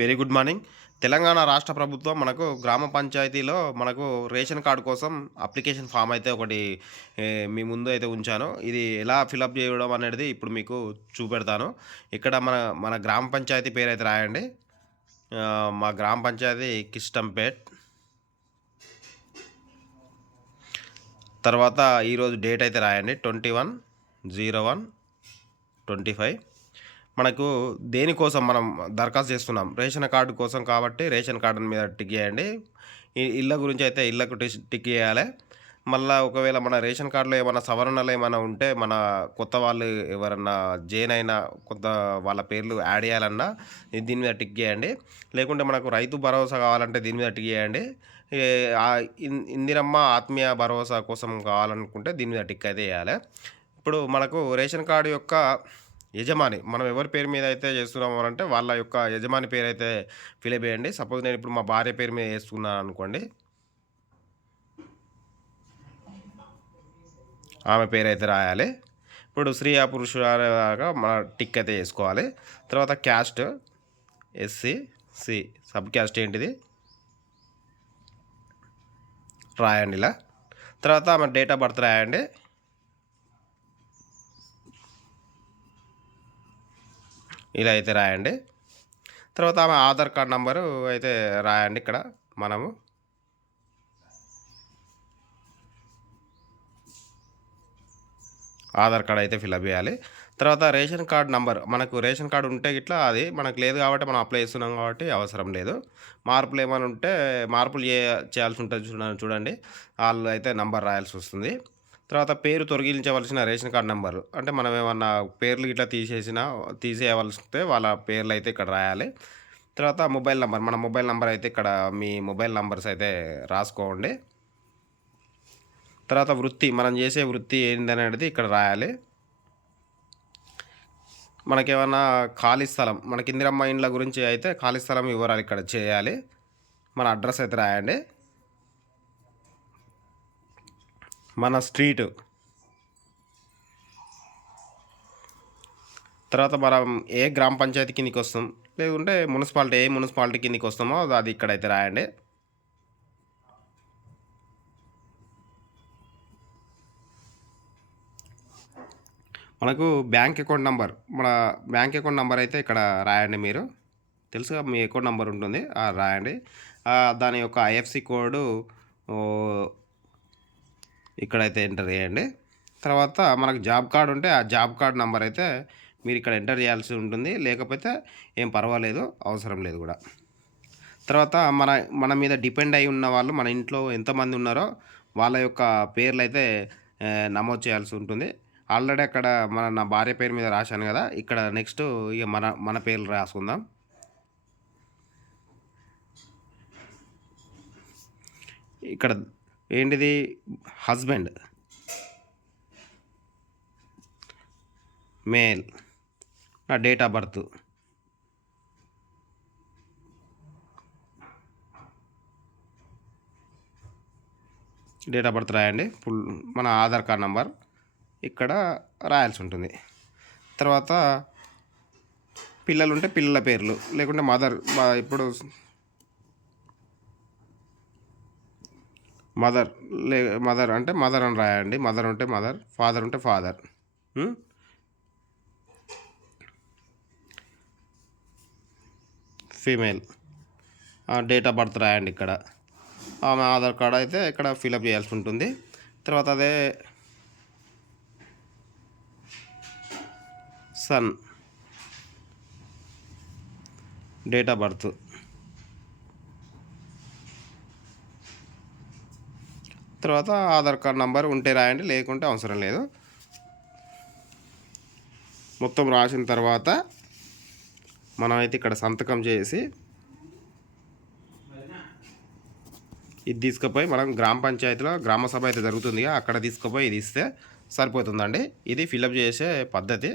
Very good morning Telangana రాష్ట్ర ప్రభుత్వం మనకు గ్రామ పంచాయతీలో మనకు రేషన్ కార్డు కోసం అప్లికేషన్ ఫామ్ అయితే ఒకటి మీ ముందు అయితే ఉంచాను. ఇది ఎలా ఫిలప్ చేయడం అనేది ఇప్పుడు మీకు చూపెడతాను. ఇక్కడ మన మన గ్రామ పంచాయతీ పేరు అయితే రాయండి. మా గ్రామ పంచాయతీ కిష్టంపేట్. తర్వాత ఈరోజు డేట్ అయితే రాయండి. Twenty one zero one twenty five మనకు దేనికోసం మనం దరఖాస్తు చేస్తున్నాం? రేషన్ కార్డు కోసం కాబట్టి రేషన్ కార్డు మీద టిక్ చేయండి. ఇళ్ళ గురించి అయితే ఇళ్ళకు టిక్ టిక్ చేయాలి. మళ్ళీ ఒకవేళ మన రేషన్ కార్డులో ఏమైనా సవరణలు ఏమైనా ఉంటే మన కొత్త వాళ్ళు ఎవరన్నా జైన్ అయినా కొత్త వాళ్ళ పేర్లు యాడ్ చేయాలన్నా దీని మీద టిక్ చేయండి. లేకుంటే మనకు రైతు భరోసా కావాలంటే దీని మీద టిక్ చేయండి. ఇన్- ఇందిరమ్మ ఆత్మీయ భరోసా కోసం కావాలనుకుంటే దీని మీద టిక్ అయితే చేయాలి. ఇప్పుడు మనకు రేషన్ కార్డు యొక్క యజమాని. మనం ఎవరి పేరు మీద అయితే చేస్తున్నాము అంటే వాళ్ళ యొక్క యజమాని పేరు అయితే ఫిలప్ చేయండి. సపోజ్ నేను ఇప్పుడు మా భార్య పేరు మీద వేస్తున్నాను అనుకోండి. ఆమె పేరు అయితే రాయాలి. ఇప్పుడు స్త్రీ ఆ పురుషులాగా మన టిక్ అయితే వేసుకోవాలి తర్వాత caste S C C sub caste ఏంటిది? రాయండి ఇలా. తర్వాత ఆమె డేట్ ఆఫ్ బర్త్ రాయండి. ఇలా అయితే రాయండి. తర్వాత ఆమె ఆధార్ కార్డ్ నంబరు అయితే రాయండి ఇక్కడ మనము. ఆధార్ కార్డ్ అయితే ఫిల్అప్ చేయాలి. తర్వాత రేషన్ కార్డ్ నంబర్ మనకు రేషన్ కార్డు ఉంటే ఇట్లా అది మనకు లేదు కాబట్టి మనం అప్లై చేస్తున్నాం కాబట్టి అవసరం లేదు. మార్పులు ఏమైనా ఉంటే మార్పులు చేయాల్సి ఉంటుంది చూడండి. వాళ్ళు అయితే నంబర్ రాయాల్సి వస్తుంది. తర్వాత పేరు తొలగించవలసిన రేషన్ కార్డ్ నెంబర్ అంటే మనం ఏమన్నా పేర్లు ఇట్లా తీసేసిన తీసేయవలసితే వాళ్ళ పేర్లు అయితే ఇక్కడ రాయాలి. తర్వాత మొబైల్ నెంబర్ మన మొబైల్ నెంబర్ అయితే ఇక్కడ మీ మొబైల్ నెంబర్స్ అయితే రాసుకోండి. తర్వాత వృత్తి మనం చేసే వృత్తి ఏందనేది ఇక్కడ రాయాలి. మనకేమన్నా ఖాళీ స్థలం మనకి ఇందిరమ్మ ఇండ్ల గురించి అయితే ఖాళీ స్థలం వివరాలు ఇక్కడ చేయాలి. మన అడ్రస్ అయితే రాయండి. మన స్ట్రీటు. తర్వాత మనం ఏ గ్రామ పంచాయతీ కిందకి వస్తాం? లేకుంటే మున్సిపాలిటీ ఏ మున్సిపాలిటీ కిందకి వస్తామో అది ఇక్కడైతే రాయండి. మనకు బ్యాంక్ అకౌంట్ నెంబర్ మన బ్యాంక్ అకౌంట్ నెంబర్ అయితే ఇక్కడ రాయండి మీరు. తెలుసుగా మీ అకౌంట్ నెంబర్ ఉంటుంది రాయండి. దాని యొక్క ఐఎఫ్సి కోడ్ ఇక్కడైతే ఎంటర్ చేయండి. తర్వాత మనకు జాబ్ కార్డు ఉంటే ఆ జాబ్ కార్డ్ నెంబర్ అయితే మీరు ఇక్కడ ఎంటర్ చేయాల్సి ఉంటుంది. లేకపోతే ఏం పర్వాలేదు అవసరం లేదు కూడా. తర్వాత మన మన మీద డిపెండ్ అయి ఉన్న వాళ్ళు మన ఇంట్లో ఎంతమంది ఉన్నారో వాళ్ళ యొక్క పేర్లు అయితే నమోదు చేయాల్సి ఉంటుంది. ఆల్రెడీ అక్కడ మన నా భార్య పేరు మీద రాశాను కదా ఇక్కడ నెక్స్ట్ ఇక మన మన పేర్లు రాసుకుందాం. ఇక్కడ ఏంటిది? హస్బెండ్. మేల్. నా date of birth. Date of birth రాయండి. ఫుల్ మన ఆధార్ కార్డ్ నంబర్ ఇక్కడ రాయాల్సి ఉంటుంది. తర్వాత పిల్లలు ఉంటే పిల్లల పేర్లు లేకుంటే మదర్ ఇప్పుడు మదర్ లే మదర్ అంటే మదర్ అని రాయండి. మదర్ ఉంటే మదర్ ఫాదర్ ఉంటే father. Female. Date of birth రాయండి ఇక్కడ. ఆమె ఆధార్ కార్డ్ అయితే ఇక్కడ ఫిలప్ చేయాల్సి ఉంటుంది. తర్వాత అదే సన్. Date of birth. తర్వాత ఆధార్ కార్డ్ నంబర్ ఉంటే రాయండి లేకుంటే అవసరం లేదు. మొత్తం రాసిన తర్వాత మనమైతే ఇక్కడ సంతకం చేసి ఇది తీసుకుపోయి మనం గ్రామ పంచాయతీలో గ్రామ సభ అయితే జరుగుతుంది అక్కడ తీసుకుపోయి ఇది ఇస్తే సరిపోతుందండి. ఇది ఫిలప్ చేసే పద్ధతి.